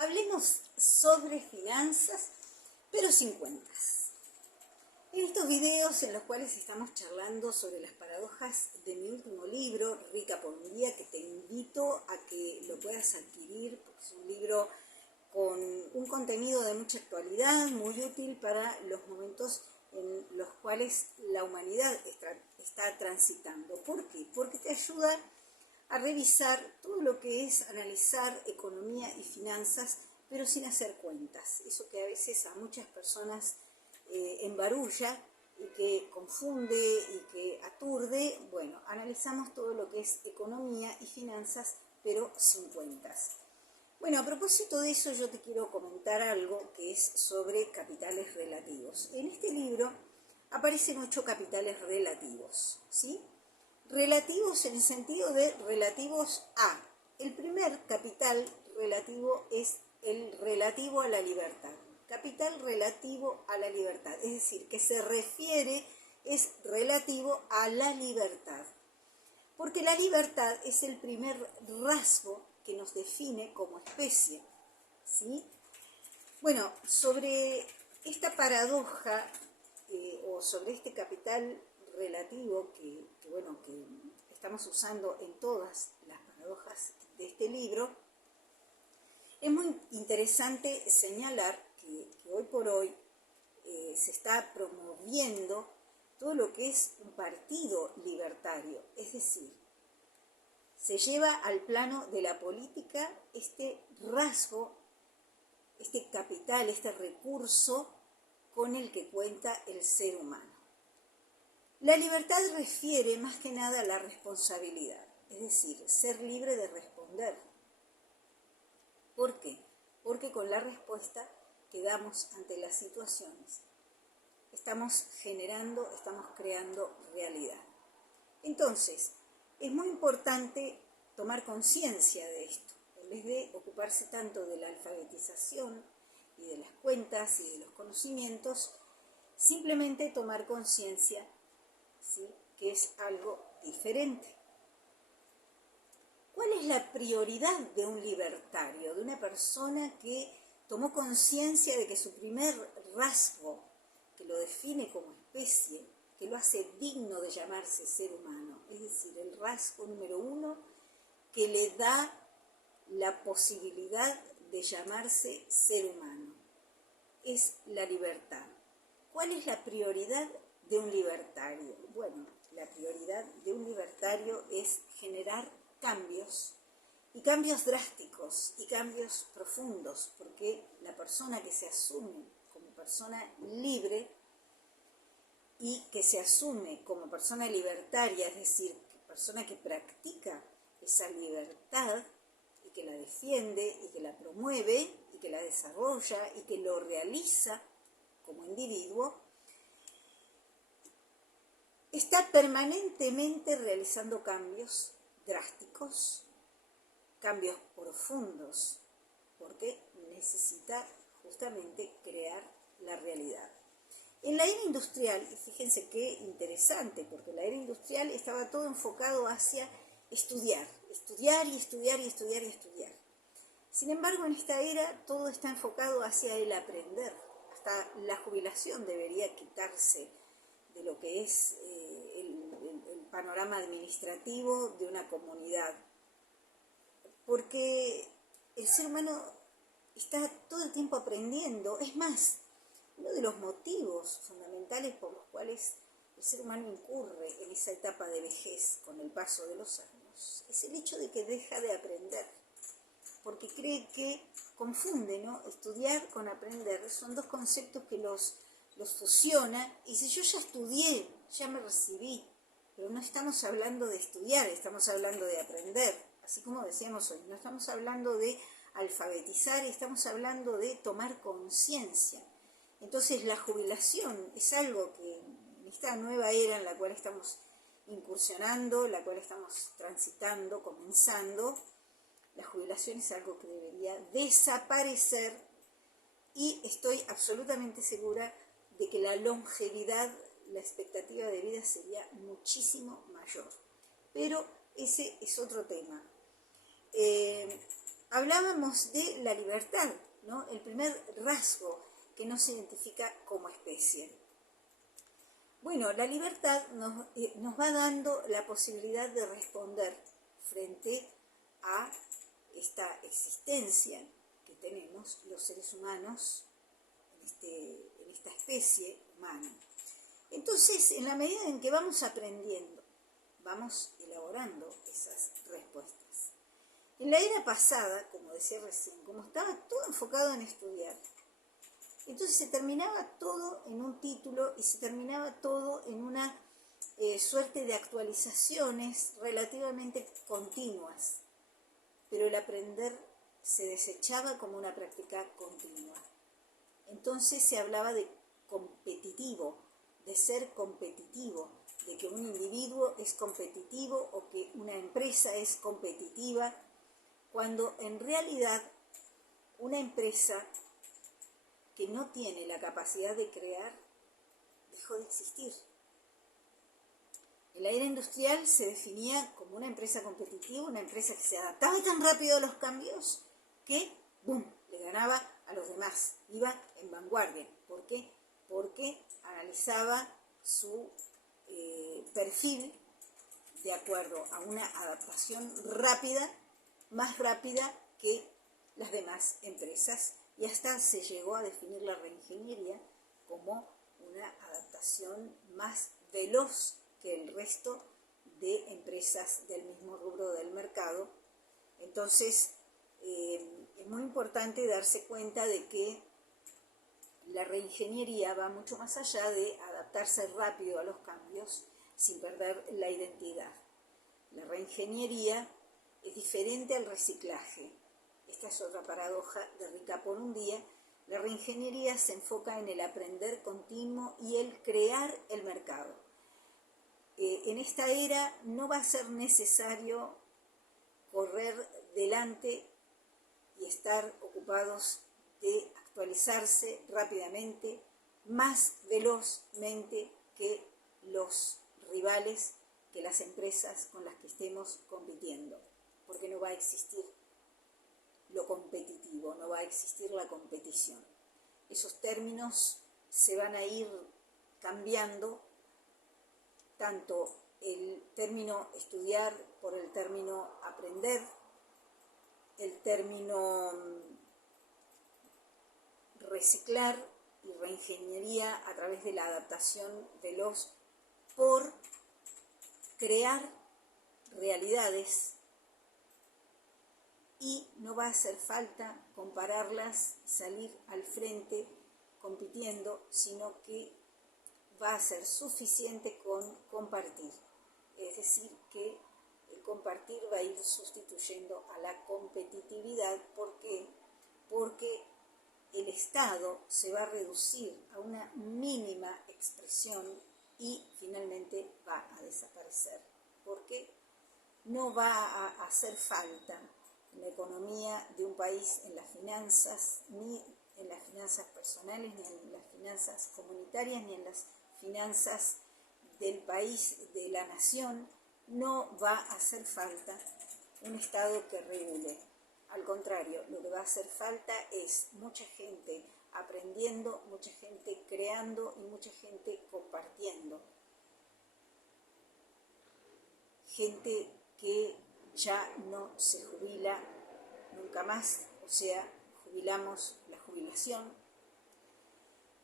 Hablemos sobre finanzas, pero sin cuentas. En estos videos en los cuales estamos charlando sobre las paradojas de mi último libro, Rica por un día, que te invito a que lo puedas adquirir, porque es un libro con un contenido de mucha actualidad, muy útil para los momentos en los cuales la humanidad está transitando. ¿Por qué? Porque te ayuda a revisar todo lo que es analizar economía y finanzas, pero sin hacer cuentas. Eso que a veces a muchas personas embarulla y que confunde y que aturde. Bueno, analizamos todo lo que es economía y finanzas, pero sin cuentas. Bueno, a propósito de eso yo te quiero comentar algo que es sobre capitales relativos. En este libro aparecen 8 capitales relativos, ¿sí? Relativos en el sentido de relativos a. El primer capital relativo es el relativo a la libertad. Capital relativo a la libertad, es decir, que se refiere, es relativo a la libertad. Porque la libertad es el primer rasgo que nos define como especie, ¿sí? Bueno, sobre esta paradoja o sobre este capital relativo que estamos usando en todas las paradojas de este libro, es muy interesante señalar que hoy por hoy se está promoviendo todo lo que es un partido libertario, es decir, se lleva al plano de la política este rasgo, este capital, este recurso con el que cuenta el ser humano. La libertad refiere más que nada a la responsabilidad, es decir, ser libre de responder. ¿Por qué? Porque con la respuesta que damos ante las situaciones estamos generando, estamos creando realidad. Entonces, es muy importante tomar conciencia de esto, en vez de ocuparse tanto de la alfabetización y de las cuentas y de los conocimientos, simplemente tomar conciencia, ¿sí?, que es algo diferente. ¿Cuál es la prioridad de un libertario, de una persona que tomó conciencia de que su primer rasgo, que lo define como especie, que lo hace digno de llamarse ser humano, es decir, el rasgo número 1 que le da la posibilidad de llamarse ser humano, es la libertad? ¿Cuál es la prioridad de un libertario? Bueno, la prioridad de un libertario es generar cambios, y cambios drásticos, y cambios profundos, porque la persona que se asume como persona libre y que se asume como persona libertaria, es decir, persona que practica esa libertad y que la defiende y que la promueve y que la desarrolla y que lo realiza como individuo, está permanentemente realizando cambios drásticos, cambios profundos, porque necesita justamente crear la realidad. En la era industrial, y fíjense qué interesante, porque en la era industrial estaba todo enfocado hacia estudiar y estudiar y estudiar y estudiar. Sin embargo, en esta era todo está enfocado hacia el aprender. Hasta la jubilación debería quitarse de lo que es el panorama administrativo de una comunidad, porque el ser humano está todo el tiempo aprendiendo. Es más, uno de los motivos fundamentales por los cuales el ser humano incurre en esa etapa de vejez con el paso de los años es el hecho de que deja de aprender, porque cree que confunde, ¿no? Estudiar con aprender son dos conceptos que los fusiona y dice: yo ya estudié, ya me recibí, pero no estamos hablando de estudiar, estamos hablando de aprender. Así como decíamos hoy, no estamos hablando de alfabetizar, estamos hablando de tomar conciencia. Entonces la jubilación es algo que en esta nueva era en la cual estamos incursionando, la cual estamos transitando, comenzando, la jubilación es algo que debería desaparecer, y estoy absolutamente segura de que la longevidad, la expectativa de vida sería muchísimo mayor. Pero ese es otro tema. hablábamos de la libertad, ¿no? El primer rasgo que nos identifica como especie. Bueno, la libertad nos va dando la posibilidad de responder frente a esta existencia que tenemos los seres humanos en esta especie humana. Entonces, en la medida en que vamos aprendiendo, vamos elaborando esas respuestas. En la era pasada, como decía recién, como estaba todo enfocado en estudiar, entonces se terminaba todo en un título y se terminaba todo en una suerte de actualizaciones relativamente continuas, pero el aprender se desechaba como una práctica continua. Entonces se hablaba de competitivo, de ser competitivo, de que un individuo es competitivo o que una empresa es competitiva, cuando en realidad una empresa que no tiene la capacidad de crear dejó de existir. En la era industrial se definía como una empresa competitiva, una empresa que se adaptaba tan rápido a los cambios que, ¡boom!, le ganaba a los demás, iba en vanguardia. ¿Por qué? Porque analizaba su perfil de acuerdo a una adaptación rápida, más rápida que las demás empresas, y hasta se llegó a definir la reingeniería como una adaptación más veloz que el resto de empresas del mismo rubro del mercado. Entonces, es muy importante darse cuenta de que la reingeniería va mucho más allá de adaptarse rápido a los cambios sin perder la identidad. La reingeniería es diferente al reciclaje. Esta es otra paradoja de Rica por un día. La reingeniería se enfoca en el aprender continuo y el crear el mercado. En esta era no va a ser necesario correr delante y estar ocupados de actualizarse rápidamente, más velozmente que los rivales, que las empresas con las que estemos compitiendo, porque no va a existir lo competitivo, no va a existir la competición. Esos términos se van a ir cambiando, tanto el término estudiar por el término aprender, el término reciclar y reingeniería a través de la adaptación veloz por crear realidades, y no va a hacer falta compararlas y salir al frente compitiendo, sino que va a ser suficiente con compartir. Es decir, que el compartir va a ir sustituyendo a la competitividad. ¿Por qué? Porque el Estado se va a reducir a una mínima expresión y finalmente va a desaparecer, porque no va a hacer falta en la economía de un país, en las finanzas, ni en las finanzas personales, ni en las finanzas comunitarias, ni en las finanzas del país, de la nación. No va a hacer falta un Estado que regule. Al contrario, lo que va a hacer falta es mucha gente aprendiendo, mucha gente creando y mucha gente compartiendo. Gente que ya no se jubila nunca más, o sea, jubilamos la jubilación.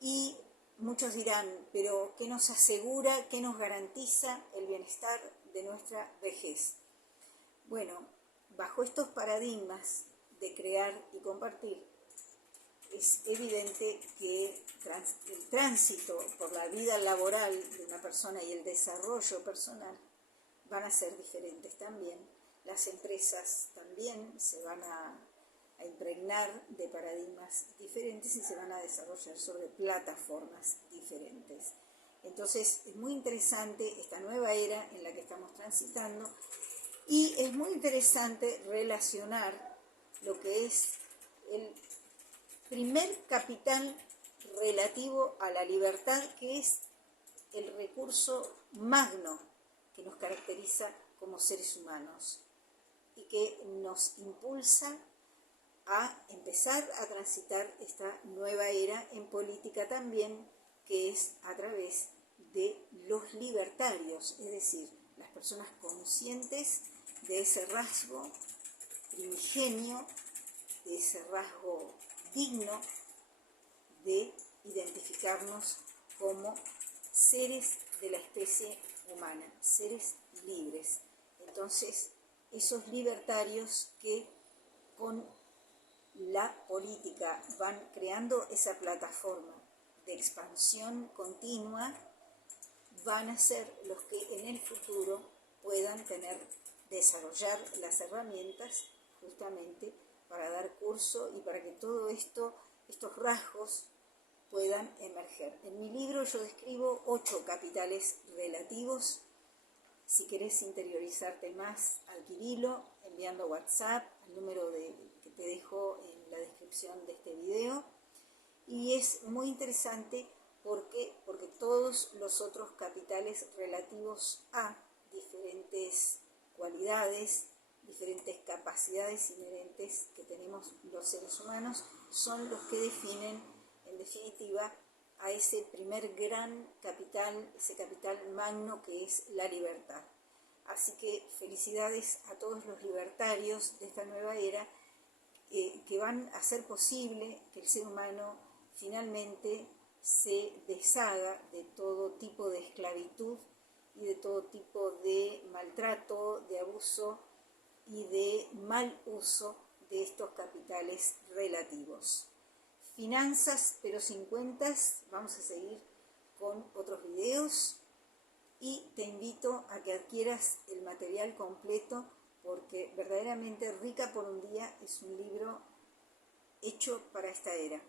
Y muchos dirán, pero ¿qué nos asegura, qué nos garantiza el bienestar de nuestra vejez? Bueno, bajo estos paradigmas de crear y compartir, es evidente que el tránsito por la vida laboral de una persona y el desarrollo personal van a ser diferentes también. Las empresas también se van a impregnar de paradigmas diferentes y se van a desarrollar sobre plataformas diferentes. Entonces es muy interesante esta nueva era en la que estamos transitando, y es muy interesante relacionar lo que es el primer capital relativo a la libertad, que es el recurso magno que nos caracteriza como seres humanos y que nos impulsa a empezar a transitar esta nueva era en política también, que es a través de los libertarios, es decir, las personas conscientes de ese rasgo primigenio, de ese rasgo digno de identificarnos como seres de la especie humana, seres libres. Entonces, esos libertarios que con la política van creando esa plataforma de expansión continua, van a ser los que en el futuro puedan desarrollar las herramientas justamente para dar curso y para que todo esto, estos rasgos puedan emerger. En mi libro yo describo 8 capitales relativos. Si querés interiorizarte más, adquirilo enviando WhatsApp al número que te dejo en la descripción de este video. Y es muy interesante porque todos los otros capitales relativos a diferentes cualidades, diferentes capacidades inherentes que tenemos los seres humanos, son los que definen, en definitiva, a ese primer gran capital, ese capital magno que es la libertad. Así que felicidades a todos los libertarios de esta nueva era que van a hacer posible que el ser humano finalmente se deshaga de todo tipo de esclavitud y de todo tipo de maltrato, de abuso y de mal uso de estos capitales relativos. Finanzas pero sin cuentas, vamos a seguir con otros videos y te invito a que adquieras el material completo porque verdaderamente Rica por un Día es un libro hecho para esta era.